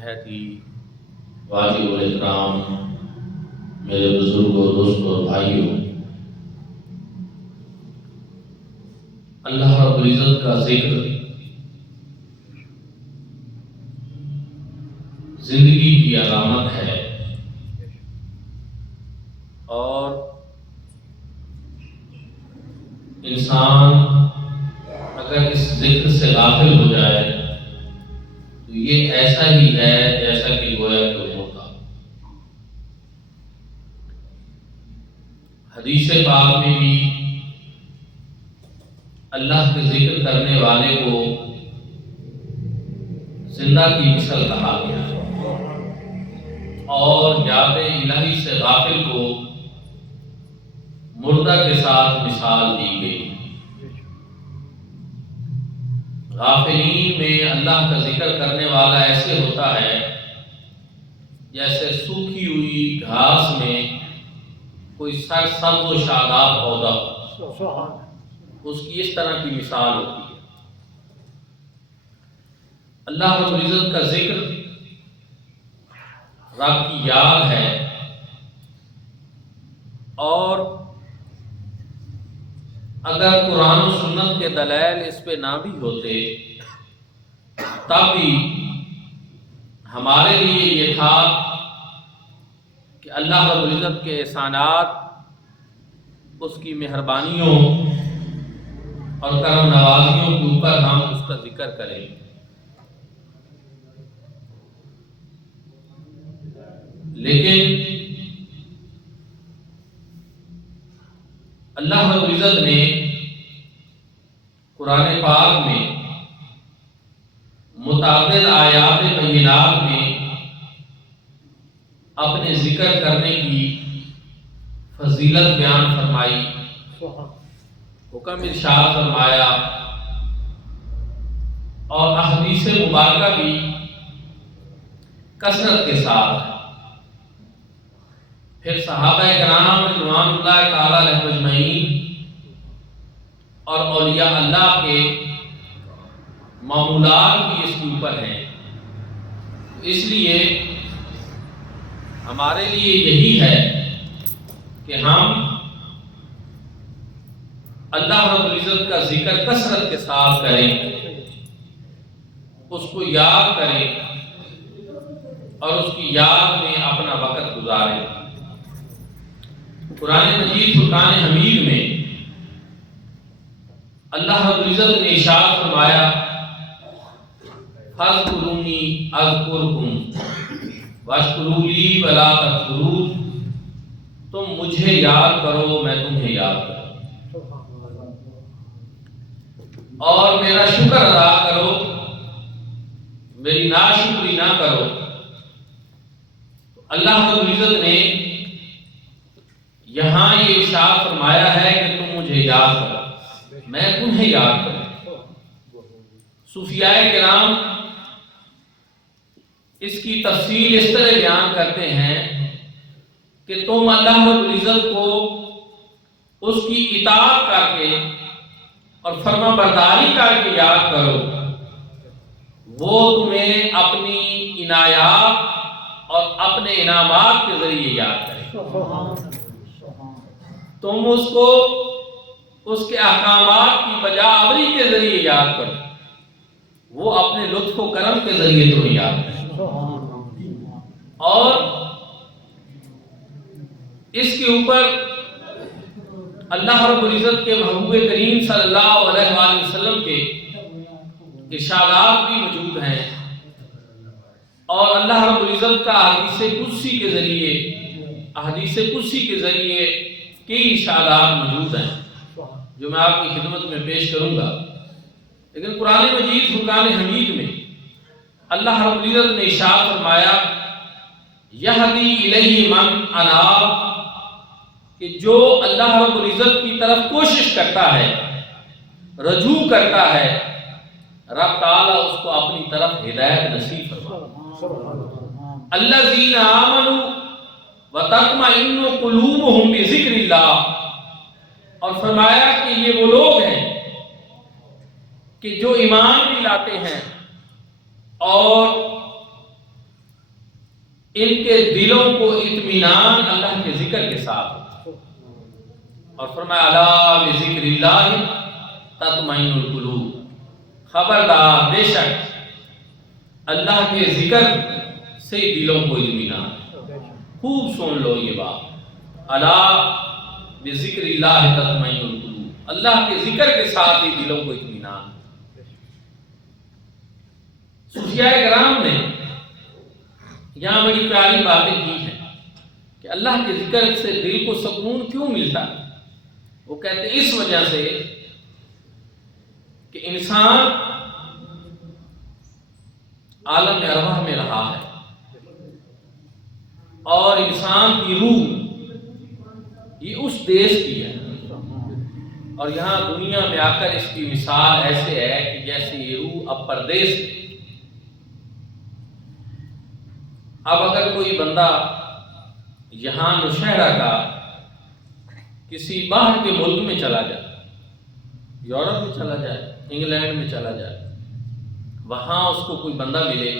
نہایت ہی واجب الاحترام میرے بزرگوں، دوستوں اور بھائیوں، اللہ رب العزت کا ذکر زندگی کی علامت ہے، اور انسان اگر اس ذکر سے غافل ہو جائے تو یہ ایسا ہی ہے جیسا کہ گویا کہ ہوتا۔ حدیث پاک میں بھی اللہ کے ذکر کرنے والے کو زندہ کی مثل کہا گیا ہے، اور یاد الہی سے غافل کو مردہ کے ساتھ مثال دی گئی۔ غافلین میں اللہ کا ذکر کرنے والا ایسے ہوتا ہے جیسے سوکھی ہوئی گھاس میں کوئی سبز و شاداب پودا ہو، اس کی اس طرح کی مثال ہوتی ہے۔ اللہ رب العزت کا ذکر رب کی یاد ہے، اور اگر قرآن و سنت کے دلائل اس پہ نہ بھی ہوتے تب بھی ہمارے لیے یہ تھا کہ اللہ رب العزت کے احسانات، اس کی مہربانیوں اور کرم نوازیوں کے اوپر ہم اس کا ذکر کریں۔ لیکن اللہ رب العزت نے قرآن پاک میں متعدد آیات بینات میں اپنے ذکر کرنے کی فضیلت بیان فرمائی، حکم ارشاد فرمایا، اور احادیث مبارکہ بھی کثرت کے ساتھ۔ پھر صحابہ کرام رضوان اللہ تعالی علیہم اجمعین اور اولیاء اللہ کے معمولات بھی اس کے اوپر ہیں۔ اس لیے ہمارے لیے یہی ہے کہ ہم اللہ رب العزت کا ذکر کثرت کے ساتھ کریں، اس کو یاد کریں اور اس کی یاد میں اپنا وقت گزاریں۔ قرآن مجید فرقان حمید میں اللہ رب العزت نے ارشاد فرمایا، فاذکرونی اذکرکم واشکروا لی ولا تکفرون، تم مجھے یاد کرو میں تمہیں یاد کروں، اور میرا شکر ادا کرو، میری ناشکری نہ کرو۔ اللہ رب العزت نے یہاں یہ ارشاد فرمایا ہے کہ تم مجھے یاد کرو، میں تمہیں یاد کروں۔ صوفیاء کرام اس کی تفصیل اس طرح بیان کرتے ہیں کہ تم اللہ رب العزت کو اس کی اطاعت کر کے اور فرما برداری کر کے یاد کرو، وہ تمہیں اپنی عنایات اور اپنے انعامات کے ذریعے یاد کرے۔ تم اس کو اس کے احکامات کی بجا آوری کے ذریعے یاد کرو، وہ اپنے لطف و کرم کے ذریعے تمہیں یاد کرے۔ اور اس کے اوپر اللہ رب العزت کے محبوب کریم صلی اللہ علیہ وآلہ وسلم کے ارشادات بھی موجود ہیں، اور اللہ رب العزت کا احادیث قدسی کے ذریعے کئی ارشادات موجود ہیں جو میں آپ کی خدمت میں پیش کروں گا۔ لیکن قرآن مجید فرقان حمید میں اللہ رب العزت نے ارشاد فرمایا، یہدی الیہ من اناب، کہ جو اللہ رب العزت کی طرف کوشش کرتا ہے، رجوع کرتا ہے، رب تعالیٰ اس کو اپنی طرف ہدایت نصیب فرمائے۔ الذین آمنوا وتطمئن قلوبهم بذکر اللہ، اور فرمایا کہ یہ وہ لوگ ہیں کہ جو ایمان بھی لاتے ہیں اور ان کے دلوں کو اطمینان اللہ کے ذکر کے ساتھ ہو۔ اور فرمایا الا بذکر اللہ تطمئن القلوب، خبردار بے شک اللہ کے ذکر سے دلوں کو اطمینان۔ خوب سن لو یہ بات، الا بذکر اللہ تطمئن القلوب، اللہ کے ذکر کے ساتھ ہی دلوں کو اطمینان۔ صوفیاء کرام نے یہاں بڑی پیاری باتیں کی ہیں کہ اللہ کے ذکر سے دل کو سکون کیوں ملتا ہے۔ وہ کہتے ہیں اس وجہ سے کہ انسان عالم ارواح میں رہا ہے اور انسان کی روح یہ اس دیش کی ہے، اور یہاں دنیا میں آ کر اس کی مثال ایسے ہے کہ جیسے یہ روح اب پردیس ہے۔ اب اگر کوئی بندہ یہاں نوشہرہ کا کسی باہر کے ملک میں چلا جائے، یورپ میں چلا جائے، انگلینڈ میں چلا جائے، وہاں اس کو کوئی بندہ ملے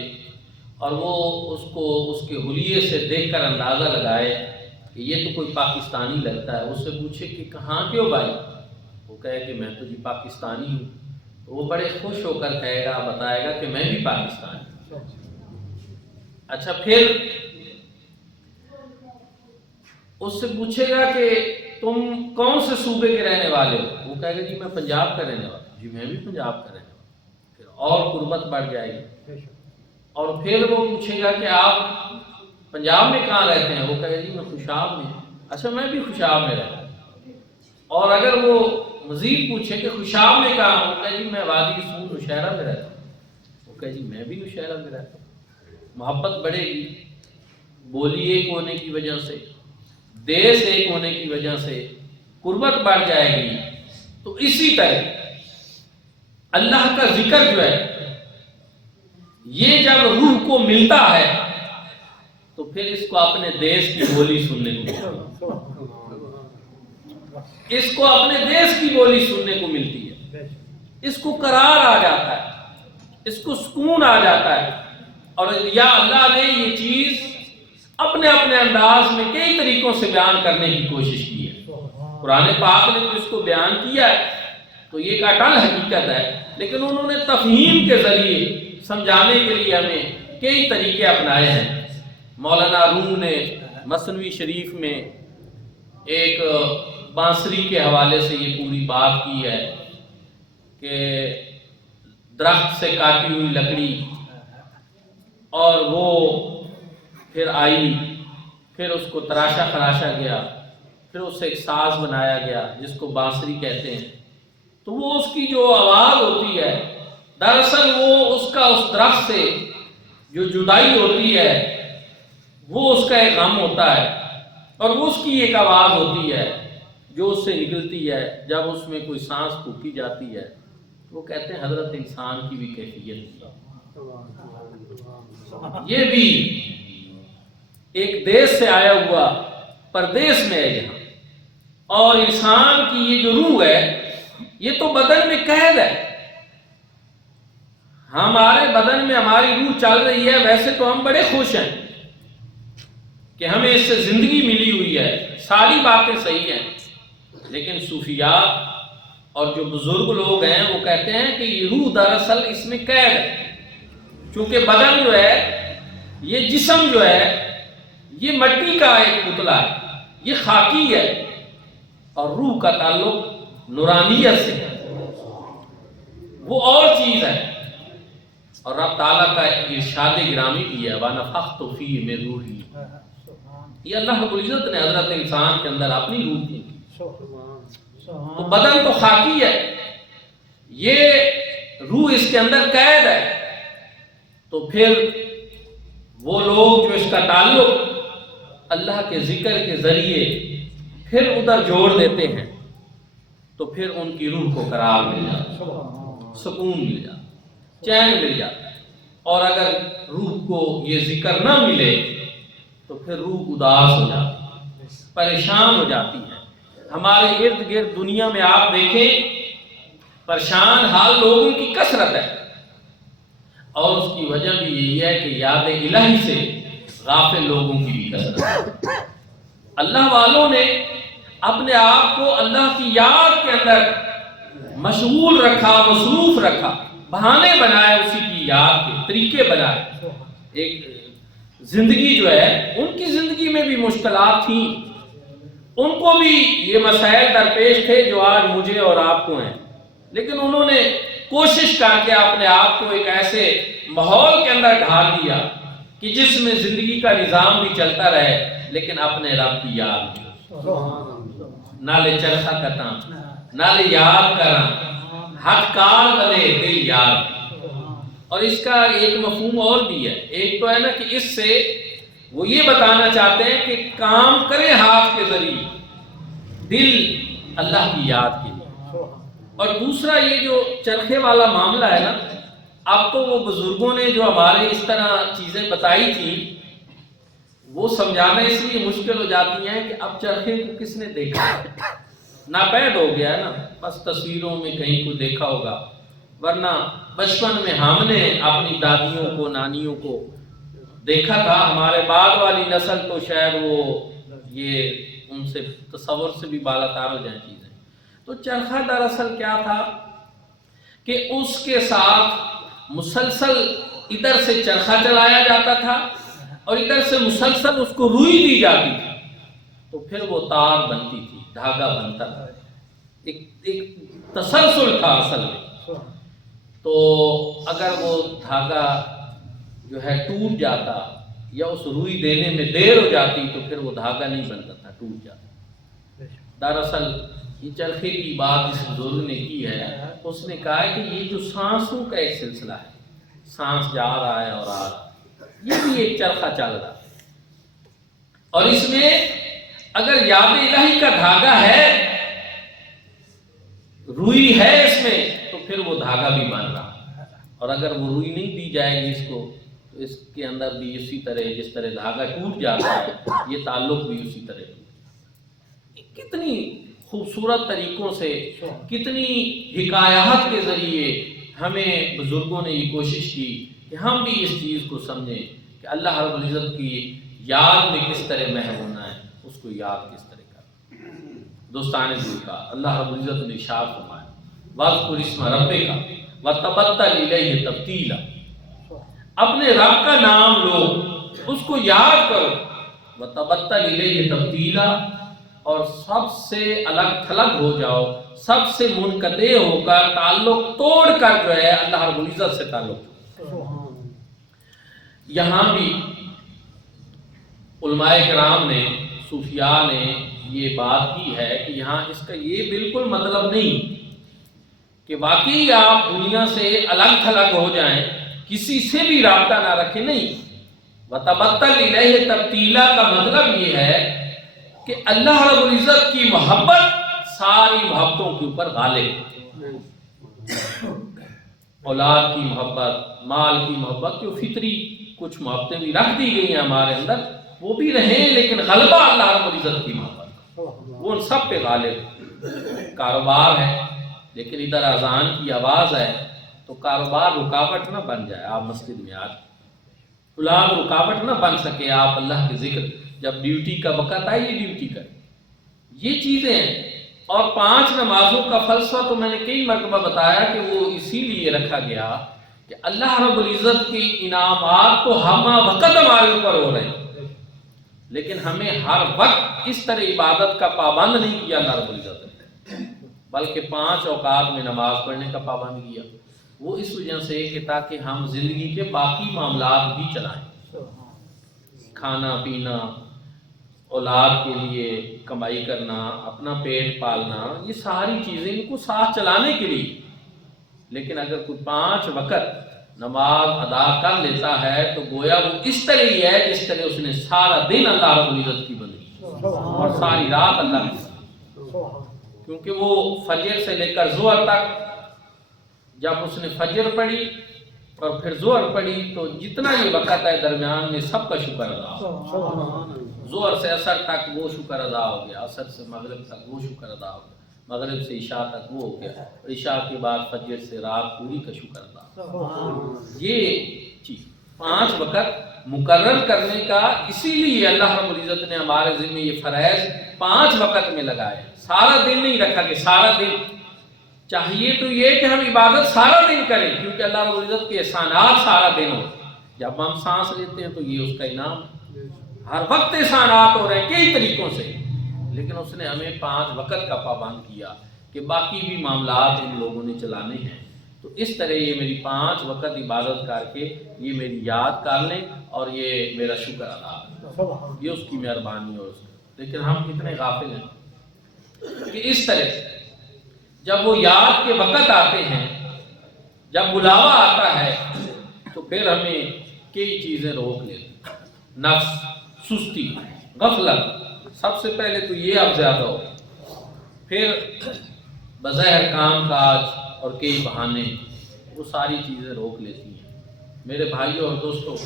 اور وہ اس کو اس کے حلیے سے دیکھ کر اندازہ لگائے کہ یہ تو کوئی پاکستانی لگتا ہے، اس سے پوچھے کہ کہاں کے ہو بھائی، وہ کہے کہ میں تو جی پاکستانی ہوں، تو وہ بڑے خوش ہو کر کہے گا، بتائے گا کہ میں بھی پاکستانی ہوں۔ اچھا پھر اس سے پوچھے گا کہ تم کون سے صوبے کے رہنے والے ہو، وہ کہے گا جی میں پنجاب کا رہنے والا ہوں، جی میں بھی پنجاب کا رہنے والا ہوں۔ پھر اور قربت بڑھ جائے گی، اور پھر وہ پوچھے گا کہ آپ پنجاب میں کہاں رہتے ہیں، وہ کہے گا جی میں خوشاب میں، اچھا میں بھی خوشاب میں رہتا ہوں۔ اور اگر وہ مزید پوچھے کہ خوشاب میں کہاں، وہ کہے جی میں وادی سور نوشہرہ میں رہتا ہوں، وہ کہے جی میں بھی نوشہرہ میں رہتا ہوں۔ محبت بڑھے گی، بولی ایک ہونے کی وجہ سے، دیس ایک ہونے کی وجہ سے قربت بڑھ جائے گی۔ تو اسی طرح اللہ کا ذکر جو ہے یہ جب روح کو ملتا ہے تو پھر اس کو اپنے دیس کی بولی سننے کو ملتی ہے، اس کو اپنے دیس کی بولی سننے کو ملتی ہے، اس کو قرار آ جاتا ہے، اس کو سکون آ جاتا ہے۔ اور یا اللہ نے یہ چیز اپنے اپنے انداز میں کئی طریقوں سے بیان کرنے کی کوشش کی ہے۔ قرآن پاک نے تو اس کو بیان کیا ہے تو یہ ایک اٹل حقیقت ہے، لیکن انہوں نے تفہیم کے ذریعے سمجھانے کے لیے ہمیں کئی طریقے اپنائے ہیں۔ مولانا روم نے مثنوی شریف میں ایک بانسری کے حوالے سے یہ پوری بات کی ہے کہ درخت سے کاٹی ہوئی لکڑی اور وہ پھر آئی، پھر اس کو تراشا خراشا گیا، پھر اس سے ایک ساز بنایا گیا جس کو بانسری کہتے ہیں۔ تو وہ اس کی جو آواز ہوتی ہے دراصل وہ اس کا اس درخت سے جو جدائی ہوتی ہے وہ اس کا ایک غم ہوتا ہے، اور وہ اس کی ایک آواز ہوتی ہے جو اس سے نکلتی ہے جب اس میں کوئی سانس پھونکی جاتی ہے۔ وہ کہتے ہیں حضرت انسان کی بھی کیفیت ہے، یہ بھی ایک دیش سے آیا ہوا پردیس میں ہے یہاں، اور انسان کی یہ جو روح ہے یہ تو بدن میں قید ہے۔ ہمارے بدن میں ہماری روح چل رہی ہے، ویسے تو ہم بڑے خوش ہیں کہ ہمیں اس سے زندگی ملی ہوئی ہے، ساری باتیں صحیح ہیں، لیکن صوفیاء اور جو بزرگ لوگ ہیں وہ کہتے ہیں کہ یہ روح دراصل اس میں قید ہے، چونکہ بدن جو ہے یہ جسم جو ہے یہ مٹی کا ایک پتلا ہے، یہ خاکی ہے، اور روح کا تعلق نورانیت سے ہے، وہ اور چیز ہے۔ اور رب تعالیٰ کا ارشاد گرامی بھی ہے وَنَفَخْتُ فِيهِ مِن رُوحِي، یہ اللہ رب العزت نے حضرت انسان کے اندر اپنی روح دی۔ تو بدن تو خاکی ہے، یہ روح اس کے اندر قید ہے، تو پھر وہ لوگ جو اس کا تعلق اللہ کے ذکر کے ذریعے پھر ادھر جوڑ دیتے ہیں تو پھر ان کی روح کو قرار مل جاتا ہے، سکون مل جاتا ہے، چین مل جاتا ہے۔ اور اگر روح کو یہ ذکر نہ ملے تو پھر روح اداس ہو جاتی ہے، پریشان ہو جاتی ہے۔ ہمارے ارد گرد دنیا میں آپ دیکھیں پریشان حال لوگوں کی کثرت ہے، اور اس کی وجہ بھی یہی ہے کہ یاد الہی سے غافل لوگوں کی بھی کثرت. اللہ والوں نے اپنے آپ کو اللہ کی یاد کے اندر مشغول رکھا، مصروف رکھا، بہانے بنائے، اسی کی یاد کے طریقے بنائے. ایک زندگی جو ہے، ان کی زندگی میں بھی مشکلات تھیں، ان کو بھی یہ مسائل درپیش تھے جو آج مجھے اور آپ کو ہیں، لیکن انہوں نے کوشش کر کے اپنے آپ کو ایک ایسے ماحول کے اندر ڈھال دیا کہ جس میں زندگی کا نظام بھی چلتا رہے لیکن اپنے رب کی یاد بھی. نالے چرخا کتاں نالے یاد کراں حق کار بنے دل یاد. اور اس کا ایک مفہوم اور بھی ہے. ایک تو ہے نا کہ اس سے وہ یہ بتانا چاہتے ہیں کہ کام کرے ہاتھ کے ذریعے، دل اللہ کی یاد کے لیے. اور دوسرا یہ جو چرخے والا معاملہ ہے نا، اب تو وہ بزرگوں نے جو ہمارے اس طرح چیزیں بتائی تھی وہ سمجھانا اس لیے مشکل ہو جاتی ہیں کہ اب چرخے کو کس نے دیکھا، ناپید ہو گیا ہے نا، بس تصویروں میں کہیں کو دیکھا ہوگا، ورنہ بچپن میں ہم نے اپنی دادیوں کو، نانیوں کو دیکھا تھا. ہمارے بعد والی نسل تو شاید وہ یہ ان سے تصور سے بھی بالاتر ہو جائیں چیزیں. تو چرخہ دراصل کیا تھا کہ اس کے ساتھ مسلسل ادھر سے چرخہ چلایا جاتا تھا اور ادھر سے مسلسل اس کو روئی دی جاتی تھی، تو پھر وہ تار بنتی تھی، دھاگا بنتا تھا، ایک تسلسل تھا اصل میں. تو اگر وہ دھاگا جو ہے ٹوٹ جاتا یا اس روئی دینے میں دیر ہو جاتی تو پھر وہ دھاگا نہیں بنتا تھا، ٹوٹ جاتا. دراصل یہ چرخے کی بات جس بزرگ نے کی ہے، اس نے کہا ہے کہ یہ جو سانسوں کا ایک سلسلہ ہے، سانس جا رہا ہے اور آ رہا ہے، یہ بھی ایک چرخہ چل رہا ہے. اور اس میں اگر یاد الہی کا دھاگا ہے، روئی ہے اس میں، تو پھر وہ دھاگا بھی بن رہا ہے. اور اگر وہ روئی نہیں دی جائے گی اس کو، تو اس کے اندر بھی اسی طرح جس طرح دھاگا ٹوٹ جاتا ہے، یہ تعلق بھی اسی طرح ٹوٹ جاتا ہے. کتنی خوبصورت طریقوں سے، کتنی حکایات کے ذریعے ہمیں بزرگوں نے یہ کوشش کی کہ ہم بھی اس چیز کو سمجھیں کہ اللہ رب العزت کی یاد میں کس طرح محو ہونا ہے، اس کو یاد کس طرح کرنا. دوستان دل کا اللہ رب العزت نے ارشاد فرمایا وَاذْكُرِ اسْمَ رَبِّكَ وَتَبَتَّلْ إِلَيْهِ تَبْتِيلًا. اپنے رب کا نام لو، اس کو یاد کرو، وَتَبَتَّلْ إِلَيْهِ تَبْتِيلًا، اور سب سے الگ تھلگ ہو جاؤ، سب سے منقطع ہو کر، تعلق توڑ کر جو ہے اللہ رب العزت سے تعلق. یہاں بھی علماء کرام نے، صوفیاء نے یہ بات کی ہے کہ یہاں اس کا یہ بالکل مطلب نہیں کہ واقعی آپ دنیا سے الگ تھلگ ہو جائیں، کسی سے بھی رابطہ نہ رکھیں. نہیں، وَتَبَتَّلْ إِلَيْهِ تَبْتِيلًا کا مطلب یہ ہے کہ اللہ رب العزت کی محبت ساری محبتوں کے اوپر غالب. اولاد کی محبت، مال کی محبت، جو فطری کچھ محبتیں بھی رکھ دی گئی ہیں ہمارے اندر، وہ بھی رہیں، لیکن غلبہ اللہ رب العزت کی محبت، وہ ان سب پہ غالب. کاروبار ہے لیکن ادھر اذان کی آواز ہے تو کاروبار رکاوٹ نہ بن جائے. آپ مسجد میں آج غلام رکاوٹ نہ بن سکے، آپ اللہ کے ذکر، جب ڈیوٹی کا وقت آئے یہ ڈیوٹی کریں. یہ چیزیں ہیں. اور 5 نمازوں کا فلسفہ تو میں نے کئی مرتبہ بتایا کہ وہ اسی لیے رکھا گیا کہ اللہ رب العزت کی انعامات تو ہم وقت ہمارے اوپر ہو رہے ہیں، لیکن ہمیں ہر وقت اس طرح عبادت کا پابند نہیں کیا اللہ رب العزت نے، بلکہ 5 اوقات میں نماز پڑھنے کا پابند کیا. وہ اس وجہ سے کہ تاکہ ہم زندگی کے باقی معاملات بھی چلائیں، کھانا پینا، اولاد کے لیے کمائی کرنا، اپنا پیٹ پالنا، یہ ساری چیزیں ان کو ساتھ چلانے کے لیے. لیکن اگر کوئی 5 وقت نماز ادا کر لیتا ہے تو گویا وہ اس طرح ہی ہے جس طرح اس نے سارا دن اللہ رب العزت کی بندگی اور ساری رات اللہ کی بندگی. کیونکہ وہ فجر سے لے کر ظہر تک، جب اس نے فجر پڑھی اور پھر ظہر پڑھی تو جتنا یہ وقت ہے درمیان میں سب کا شکر ادا ہو. ظہر سے عصر تک وہ شکر ادا ہو گیا، عصر سے مغرب تک وہ شکر ادا ہو گیا، مغرب سے عشاء تک وہ ہو گیا، عشاء کے بعد فجر سے رات پوری کا شکر ادا ہو. یہ چیز 5 وقت مقرر کرنے کا اسی لیے اللہ رب العزت نے ہمارے ذمہ یہ فرائض 5 وقت میں لگائے. سارا دن نہیں رکھا کہ سارا دن. چاہیے تو یہ کہ ہم عبادت سارا دن کریں کیونکہ اللہ رب العزت کے احسانات سارا دن ہو. جب ہم سانس لیتے ہیں تو یہ اس کا انعام. ہر وقت احسانات ہو رہے ہیں کئی طریقوں سے، لیکن اس نے ہمیں 5 وقت کا پابند کیا کہ باقی بھی معاملات ان لوگوں نے چلانے ہیں. تو اس طرح یہ میری 5 وقت عبادت کر کے یہ میری یاد کر لیں اور یہ میرا شکر ادا کریں. یہ اس کی مہربانی اور اس کا. لیکن ہم کتنے غافل ہیں کہ اس طرح جب وہ یاد کے وقت آتے ہیں، جب بلاوا آتا ہے تو پھر ہمیں کئی چیزیں روک لیتی. نفس، سستی، غفلت، سب سے پہلے تو یہ اب زیادہ ہو. پھر بظاہر کام کاج اور کئی بہانے، وہ ساری چیزیں روک لیتی ہیں. میرے بھائیوں اور دوستوں،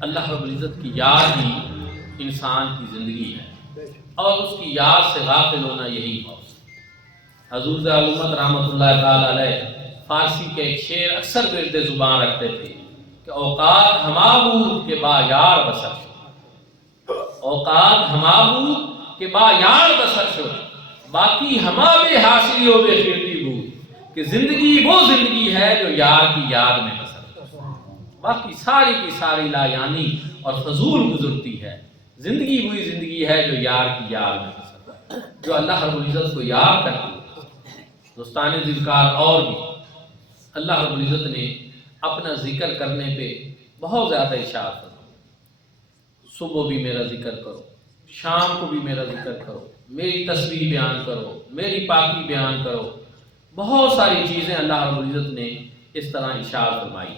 اللہ رب العزت کی یاد ہی انسان کی زندگی ہے اور اس کی یاد سے غافل ہونا یہی ہے. حضور امت رحمۃ اللہ تعالی علیہ فارسی کے ایک شعر اکثر ورد زبان رکھتے تھے کہ اوقات ہمابود کے با یار بسر شد، اوقات ہمابود کے با یار بسر شد، باقی ہما بے حاصلی و بے خیرتی بود. کہ زندگی وہ زندگی ہے جو یار کی یاد میں بسر، باقی ساری کی ساری لا یعنی اور فضول گزرتی ہے. زندگی وہی زندگی ہے جو یار کی یاد میں بسر، جو اللہ رب العزت کو یاد کرتی ہے. دوستان ذکر اور بھی اللہ رب العزت نے اپنا ذکر کرنے پہ بہت زیادہ اشارہ کرا. صبح بھی میرا ذکر کرو، شام کو بھی میرا ذکر کرو، میری تسبیح بیان کرو، میری پاکی بیان کرو. بہت ساری چیزیں اللہ رب العزت نے اس طرح اشارہ فرمائی.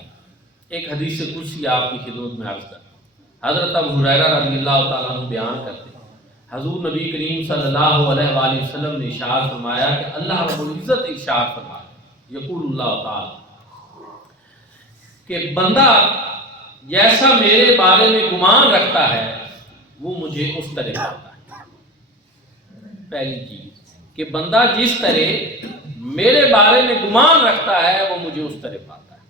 ایک حدیث قدسی آپ کی خدمت میں عرض کرتا ہوں. حضرت ابو ہریرہ رضی اللہ تعالیٰ عنہ بیان کرتے ہیں حضور نبی کریم صلی اللہ علیہ وآلہ وسلم نے ارشاد فرمایا کہ اللہ رب العزت ارشاد فرمایا، یقول اللہ تعالی کہ بندہ جیسا میرے بارے میں گمان رکھتا ہے وہ مجھے اس طرح پاتا ہے. پہلی چیز کہ بندہ جس طرح میرے بارے میں گمان رکھتا ہے وہ مجھے اس طرح پاتا ہے.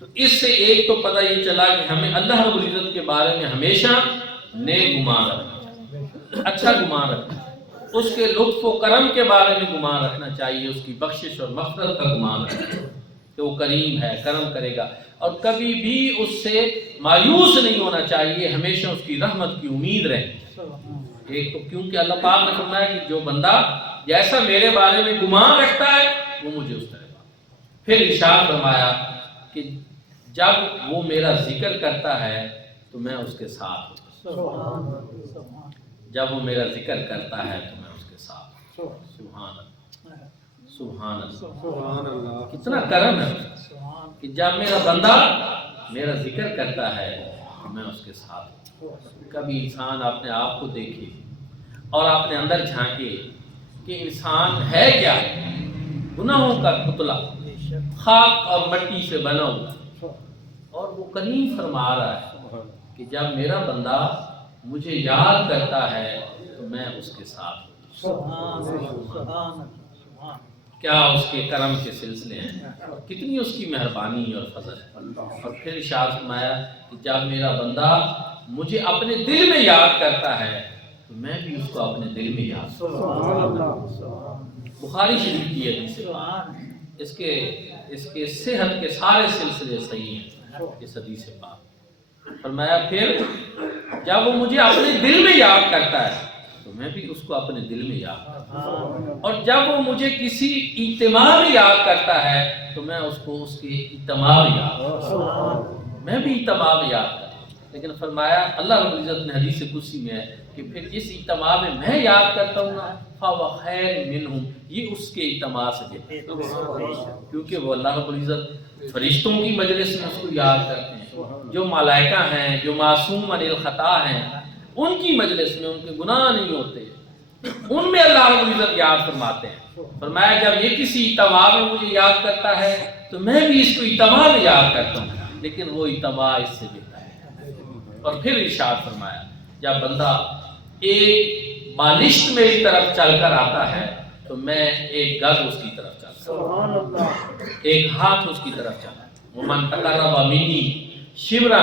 تو اس سے ایک تو پتہ یہ چلا کہ ہمیں اللہ رب العزت کے بارے میں ہمیشہ نیک گمان رکھنا، اچھا گمان رکھنا، اس کے لطف و کرم کے بارے میں گمان رکھنا چاہیے، اس کی بخشش اور مغفرت کا گمان رکھنا کہ وہ کریم ہے، کرم کرے گا، اور کبھی بھی اس سے مایوس نہیں ہونا چاہیے، ہمیشہ اس کی رحمت کی امید رہے. ایک تو کیونکہ اللہ پاک نے فرمایا کہ جو بندہ جیسا میرے بارے میں گمان رکھتا ہے وہ مجھے اس طرح پاتا. پھر ارشاد فرمایا کہ جب وہ میرا ذکر کرتا ہے تو میں اس کے ساتھ ہوں. جب وہ میرا ذکر کرتا ہے تو میں اس کے ساتھ ہوں. سبحان اللہ، سبحان اللہ. کتنا کرم ہے کہ جب میرا بندہ میرا ذکر کرتا ہے تو میں اس کے ساتھ ہوں. کبھی انسان اپنے آپ کو دیکھے اور اپنے اندر جھانکے کہ انسان ہے کیا، گناہوں کا پتلا، خاک اور مٹی سے بنا ہوا، اور وہ کریم فرما رہا ہے کہ جب میرا بندہ مجھے یاد کرتا ہے تو میں اس کے ساتھ ہوں. کیا اس کے کرم کے سلسلے ہیں، کتنی اس کی مہربانی اور فضل ہے. اور پھر ارشاد فرمایا کہ جب میرا بندہ مجھے اپنے دل میں یاد کرتا ہے تو میں بھی اس کو اپنے دل میں یاد کرتا ہوں. بخاری شریف کی حدیث ہے، اس کے صحت کے سارے سلسلے صحیح ہیں. اس حدیث پاک فرمایا پھر جب وہ مجھے اپنے دل میں یاد کرتا ہے تو میں بھی اس کو اپنے دل میں یاد کرتا ہوں. اور جب وہ مجھے کسی اجتماع میں یاد کرتا ہے تو میں اس کو اس کے اجتماع میں یاد کرتا ہوں. میں بھی اجتماع میں یاد کرتا ہوں. لیکن فرمایا اللہ رب العزت نے حدیث قدسی میں ہے کہ پھر جس اجتماع میں یاد کرتا ہوں نا فَوَ خَيْرٌ مِّنْهُمْ، یہ اس کے اجتماع سے بہتر ہے. کیونکہ وہ اللہ رب العزت فرشتوں کی مجلس میں اس کو یاد کرتے ہیں، جو ملائکہ ہیں، جو معصوم عن الخطا ہیں، ان کی مجلس میں ان کے گناہ نہیں ہوتے، ان میں اللہ رب العزت یاد فرماتے ہیں. فرمایا جب یہ کسی اجتماع میں مجھے یاد کرتا ہے تو میں بھی اس کو اجتماع میں یاد کرتا ہوں، لیکن وہ اجتماع اس سے بہتر ہے. اور پھر ارشاد فرمایا جب بندہ ایک بالشت میری طرف چل کر آتا ہے تو میں ایک گز اس کی طرف چلتا ہوں، ایک ہاتھ اس کی طرف چلتا ہوں. وَمَنْ تَقَرَّبَ مِنِّي شِبْرًا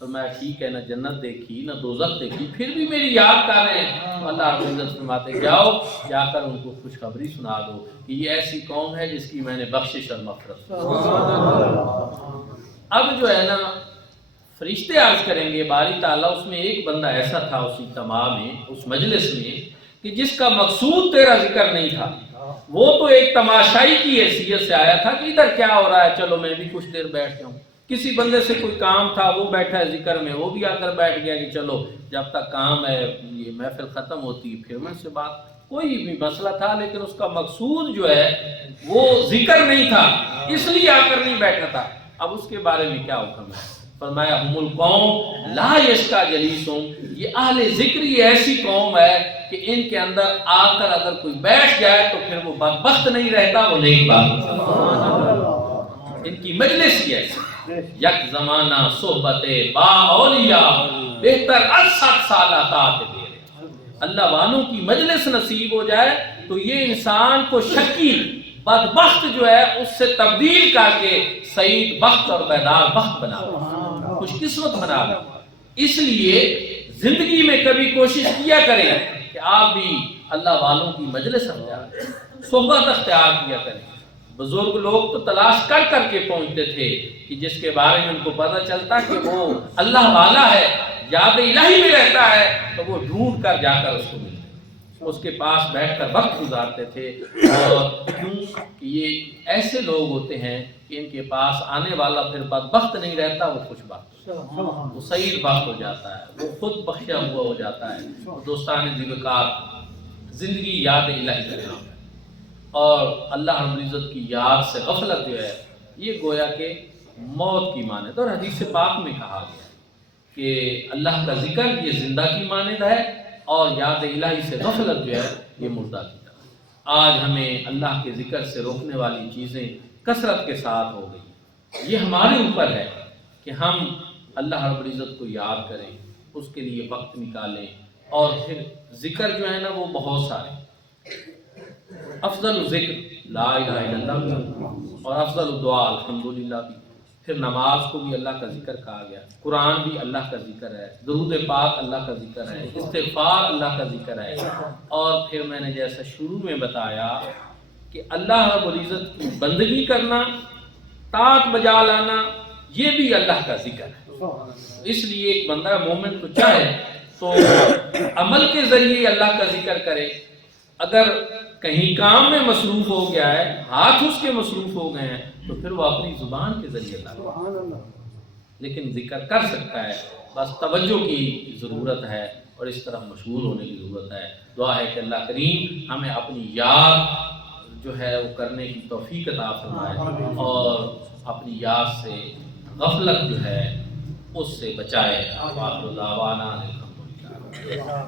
تو میں ٹھیک ہے، نہ جنت دیکھی نہ دوزخ دیکھی، پھر بھی میری یاد کر رہے ہیں. تو اللہ رب العزت فرماتے جاؤ جا کر ان کو خوشخبری سنا دو کہ یہ ایسی قوم ہے جس کی میں نے بخشش اور مغفرت. اب جو ہے نا فرشتے عرض کریں گے باری تعالیٰ اس میں ایک بندہ ایسا تھا اس اجتماع میں، اس مجلس میں، کہ جس کا مقصود تیرا ذکر نہیں تھا. وہ تو ایک تماشائی کی حیثیت سے آیا تھا کہ ادھر کیا ہو رہا ہے، چلو میں بھی کچھ دیر بیٹھ جاؤں. کسی بندے سے کوئی کام تھا، وہ بیٹھا ہے ذکر میں، وہ بھی آ کر بیٹھ گیا کہ چلو جب تک کام ہے یہ محفل ختم ہوتی ہے پھر میں سے بات. کوئی بھی مسئلہ تھا لیکن اس کا مقصود جو ہے وہ ذکر نہیں تھا، اس لیے آ کر نہیں بیٹھا تھا. اب اس کے بارے میں کیا حکم ہے؟ فرمایا ہم القوم لا یشکا جلیسہم، یہ اہل ذکر یہ ایسی قوم ہے کہ ان کے اندر آ کر اگر کوئی بیٹھ جائے تو پھر وہ بدبخت نہیں رہتا، وہ نیک بات. ان کی مجلس ہی ایسی، یک زمانہ صحبت با اولیاء بہتر از 7 سالہ طاعت دے. اللہ والوں کی مجلس نصیب ہو جائے تو یہ انسان کو شکی بدبخت جو ہے اس سے تبدیل کر کے سعید بخت اور بیدار بخت بنا دے، خوش قسمت بنا دے. اس لیے زندگی میں کبھی کوشش کیا کریں کہ آپ بھی اللہ والوں کی مجلس اختیار، صحبت اختیار کیا کریں. بزرگ لوگ تو تلاش کر کر کے پہنچتے تھے کہ جس کے بارے میں ان کو پتہ چلتا کہ وہ اللہ والا ہے، یاد الہی میں رہتا ہے، تو وہ ڈھونڈ کر جا کر اس کو ملتے، اس کے پاس بیٹھ کر وقت گزارتے تھے. اور کیوں کہ یہ ایسے لوگ ہوتے ہیں کہ ان کے پاس آنے والا پھر بدبخت نہیں رہتا، وہ خوش بخت، وہ سعید بخت ہو جاتا ہے، وہ خود بخشا ہوا ہو جاتا ہے. دوستان ذوالوقار، زندگی یاد الہی کا نام ہے، اور اللہ رب العزت کی یاد سے غفلت جو ہے یہ گویا کہ موت کی مانند. اور حدیث پاک میں کہا گیا کہ اللہ کا ذکر یہ زندہ کی مانند ہے اور یاد الہی سے غفلت جو ہے یہ مردہ کی طرح. آج ہمیں اللہ کے ذکر سے روکنے والی چیزیں کثرت کے ساتھ ہو گئی. یہ ہمارے اوپر ہے کہ ہم اللہ رب العزت کو یاد کریں، اس کے لیے وقت نکالیں. اور پھر ذکر جو ہے نا وہ بہت سارے، افضل ذکر لا الہ الا اللہ، اور افضل دعا الحمدللہ بھی. پھر نماز کو بھی اللہ کا ذکر کہا گیا، قرآن بھی اللہ کا ذکر ہے، درود پاک اللہ کا ذکر ہے، استغفار اللہ کا ذکر ہے. اور پھر میں نے جیسا شروع میں بتایا کہ اللہ رب العزت کی بندگی کرنا، طاعت بجا لانا، یہ بھی اللہ کا ذکر ہے. اس لیے ایک بندہ مومن کو چاہے تو عمل کے ذریعے اللہ کا ذکر کرے. اگر کہیں کام میں مصروف ہو گیا ہے، ہاتھ اس کے مصروف ہو گئے ہیں، تو پھر وہ اپنی زبان کے ذریعے اللہ لیکن ذکر کر سکتا ہے. بس توجہ کی ضرورت ہے اور اس طرح مشغول ہونے کی ضرورت ہے. دعا ہے کہ اللہ کریم ہمیں اپنی یاد جو ہے وہ کرنے کی توفیق عطا فرمائے اور اپنی یاد سے غفلت جو ہے اس سے بچائے. آخر دعوانا الحمدللہ.